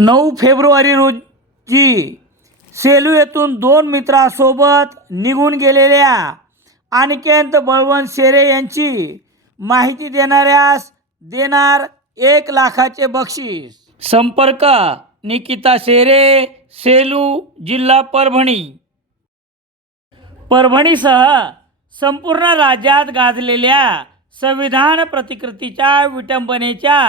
9 February रोजी सेलू येथून 2 मित्रांसोबत निघून गेलेल्या अनिकेत बळवंत शेरे यांची माहिती देणाऱ्यास देणार 1 लाखाचे बक्षीस। संपर्क निकिता शेरे, सेलू, जिल्हा परभणी। परभणीसह संपूर्ण राज्यात गाजलेल्या संविधान प्रतिकृतीच्या विटंबनेच्या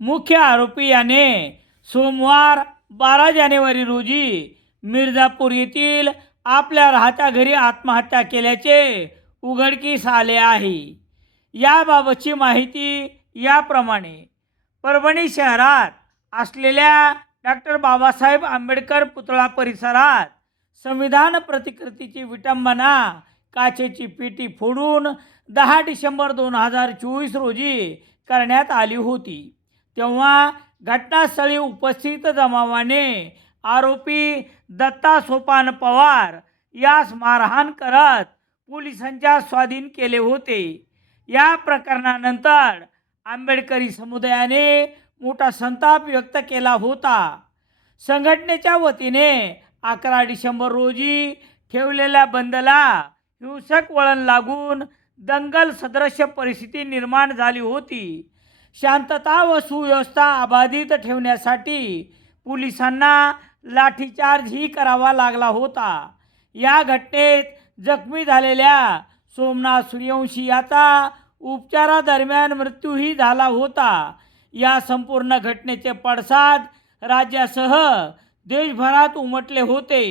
मुख्य आरोपी याने सोमवार 12 जानेवारी रोजी मिर्झापूर येथील आपल्या राहत्या घरी आत्महत्या केल्याचे उघडकीस आले आहे। याबाबतची माहिती याप्रमाणे। परभणी शहरात असलेल्या डॉक्टर बाबासाहेब आंबेडकर पुतळा परिसरात संविधान प्रतिकृतीची विटंबना काचेची पेटी फोडून 10 डिसेंबर 2024 रोजी करण्यात आली होती। तेव्हा घटनास्थळी उपस्थित जमावाने आरोपी दत्ता सोपान पवार यास मारहाण करत पोलिसांच्या स्वाधीन केले होते। या प्रकरणानंतर आंबेडकरी समुदायाने मोठा संताप व्यक्त केला होता। संघटनेच्या वतीने 11 डिसेंबर रोजी ठेवलेल्या बंदला हिंसक वळण लागून दंगल सदृश्य परिस्थिती निर्माण झाली होती। शांतता व सुव्यवस्था अबाधित ठेवण्यासाठी पोलिसांना लाठीचार्जही करावा लागला होता। या घटनेत जखमी झालेल्या सोमनाथ सूर्यवंशी याचा उपचारादरम्यान मृत्यूही झाला होता। या संपूर्ण घटनेचे पडसाद राज्यासह देशभरात उमटले होते।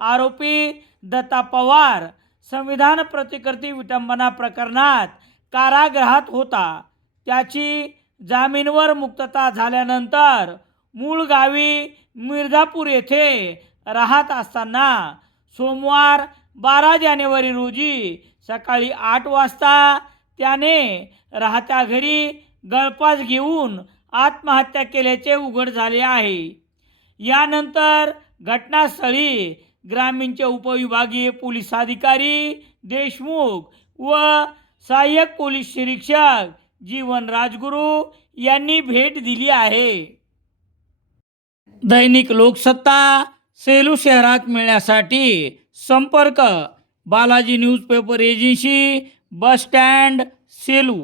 आरोपी दत्ता पवार संविधान प्रतिकृती विटंबना प्रकरणात कारागृहात होता। त्याची जामीनवर मुक्तता झाल्यानंतर मूळ गावी मिर्झापूर येथे राहत असताना सोमवार 12 जानेवारी रोजी सकाळी 8 वाजता त्याने राहत्या घरी गळफास घेऊन आत्महत्या केल्याचे उघड झाले आहे। यानंतर घटनास्थळी ग्रामीणचे उपविभागीय पोलीस अधिकारी देशमुख व सहाय्यक पोलीस निरीक्षक जीवन राजगुरू यांनी भेट दिली आहे। दैनिक लोकसत्ता सेलू शहरात मिळण्यासाठी संपर्क Balaji newspaper agency, bus stand, Selu.